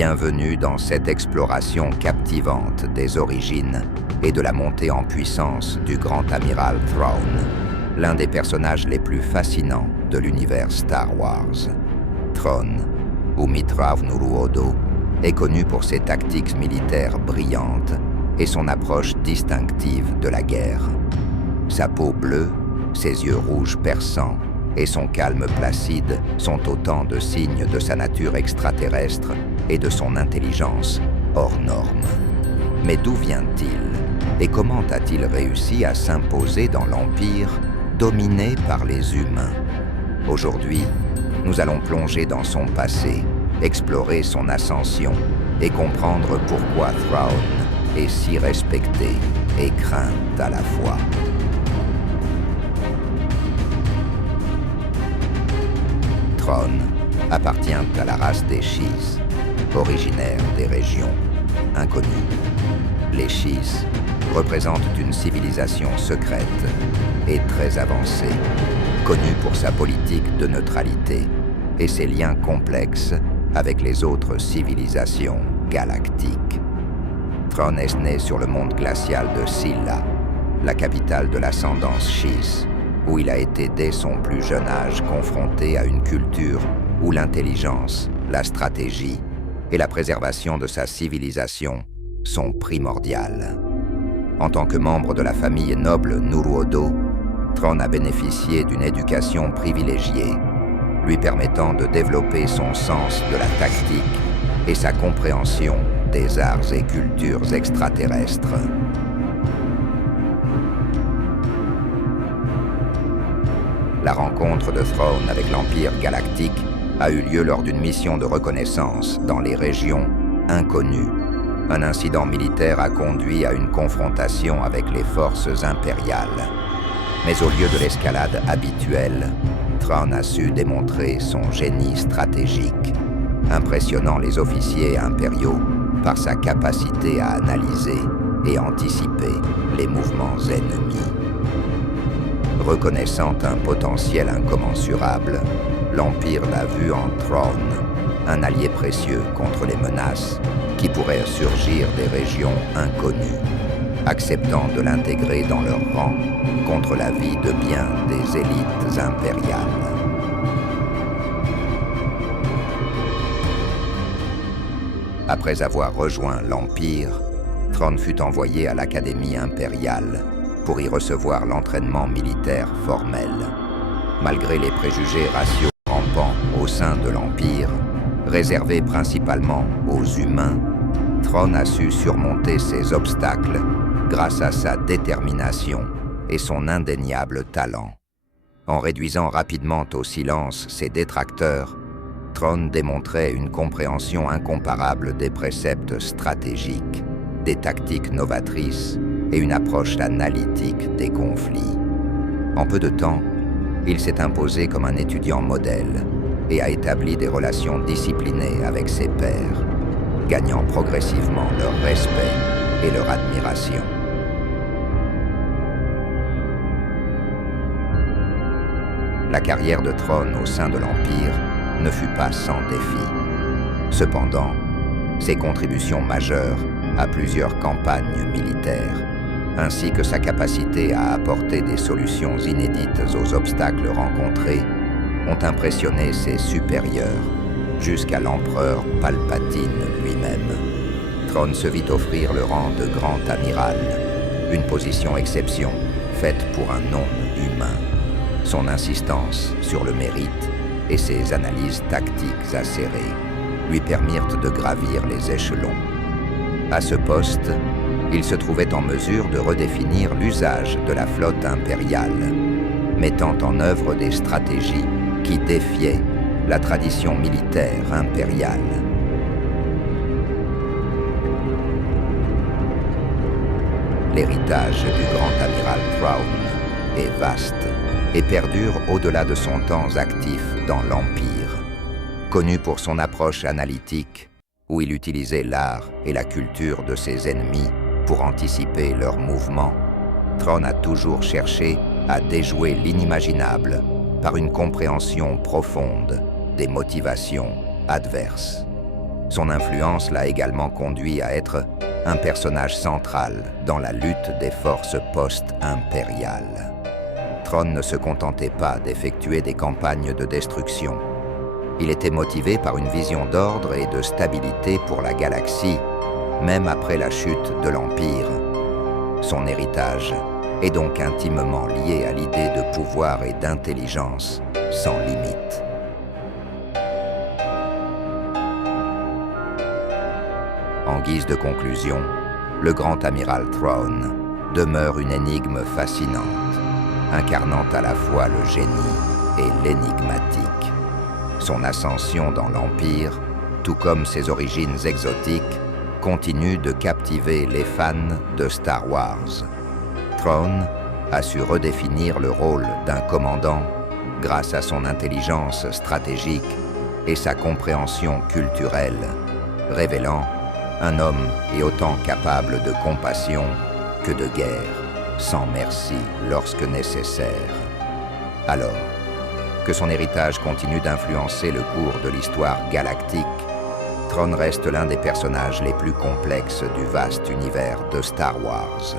Bienvenue dans cette exploration captivante des origines et de la montée en puissance du grand amiral Thrawn, l'un des personnages les plus fascinants de l'univers Star Wars. Thrawn, ou Mythrav Nuruodo, est connu pour ses tactiques militaires brillantes et son approche distinctive de la guerre. Sa peau bleue, ses yeux rouges perçants et son calme placide sont autant de signes de sa nature extraterrestre et de son intelligence hors norme. Mais d'où vient-il et comment a-t-il réussi à s'imposer dans l'Empire dominé par les humains? Aujourd'hui, nous allons plonger dans son passé, explorer son ascension et comprendre pourquoi Thrawn est si respecté et craint à la fois. Thrawn appartient à la race des Chiss, originaire des régions inconnues. Les Chiss représentent une civilisation secrète et très avancée, connue pour sa politique de neutralité et ses liens complexes avec les autres civilisations galactiques. Thrawn est né sur le monde glacial de Silla, la capitale de l'ascendance Chiss, où il a été dès son plus jeune âge confronté à une culture où l'intelligence, la stratégie et la préservation de sa civilisation sont primordiales. En tant que membre de la famille noble Nuruodo, Thrawn a bénéficié d'une éducation privilégiée, lui permettant de développer son sens de la tactique et sa compréhension des arts et cultures extraterrestres. La rencontre de Thrawn avec l'Empire galactique a eu lieu lors d'une mission de reconnaissance dans les régions inconnues. Un incident militaire a conduit à une confrontation avec les forces impériales. Mais au lieu de l'escalade habituelle, Thrawn a su démontrer son génie stratégique, impressionnant les officiers impériaux par sa capacité à analyser et anticiper les mouvements ennemis. Reconnaissant un potentiel incommensurable, l'Empire l'a vu en Thrawn, un allié précieux contre les menaces qui pourraient surgir des régions inconnues, acceptant de l'intégrer dans leur rang contre l'avis de bien des élites impériales. Après avoir rejoint l'Empire, Thrawn fut envoyé à l'Académie impériale pour y recevoir l'entraînement militaire formel. Malgré les préjugés raciaux rampants au sein de l'Empire, réservés principalement aux humains, Thrawn a su surmonter ces obstacles grâce à sa détermination et son indéniable talent. En réduisant rapidement au silence ses détracteurs, Thrawn démontrait une compréhension incomparable des préceptes stratégiques, des tactiques novatrices et une approche analytique des conflits. En peu de temps, il s'est imposé comme un étudiant modèle et a établi des relations disciplinées avec ses pairs, gagnant progressivement leur respect et leur admiration. La carrière de Thrawn au sein de l'Empire ne fut pas sans défis. Cependant, ses contributions majeures à plusieurs campagnes militaires, ainsi que sa capacité à apporter des solutions inédites aux obstacles rencontrés, ont impressionné ses supérieurs, jusqu'à l'empereur Palpatine lui-même. Thrawn se vit offrir le rang de grand amiral, une position exception faite pour un non-humain. Son insistance sur le mérite et ses analyses tactiques acérées lui permirent de gravir les échelons. À ce poste, il se trouvait en mesure de redéfinir l'usage de la flotte impériale, mettant en œuvre des stratégies qui défiaient la tradition militaire impériale. L'héritage du grand amiral Thrawn est vaste et perdure au-delà de son temps actif dans l'Empire. Connu pour son approche analytique, où il utilisait l'art et la culture de ses ennemis pour anticiper leurs mouvements, Thrawn a toujours cherché à déjouer l'inimaginable par une compréhension profonde des motivations adverses. Son influence l'a également conduit à être un personnage central dans la lutte des forces post-impériales. Thrawn ne se contentait pas d'effectuer des campagnes de destruction. Il était motivé par une vision d'ordre et de stabilité pour la galaxie, même après la chute de l'Empire. Son héritage est donc intimement lié à l'idée de pouvoir et d'intelligence sans limite. En guise de conclusion, le grand amiral Thrawn demeure une énigme fascinante, incarnant à la fois le génie et l'énigmatique. Son ascension dans l'Empire, tout comme ses origines exotiques, continue de captiver les fans de Star Wars. Thrawn a su redéfinir le rôle d'un commandant grâce à son intelligence stratégique et sa compréhension culturelle, révélant un homme est autant capable de compassion que de guerre, sans merci lorsque nécessaire. Alors, que son héritage continue d'influencer le cours de l'histoire galactique, Thrawn reste l'un des personnages les plus complexes du vaste univers de Star Wars.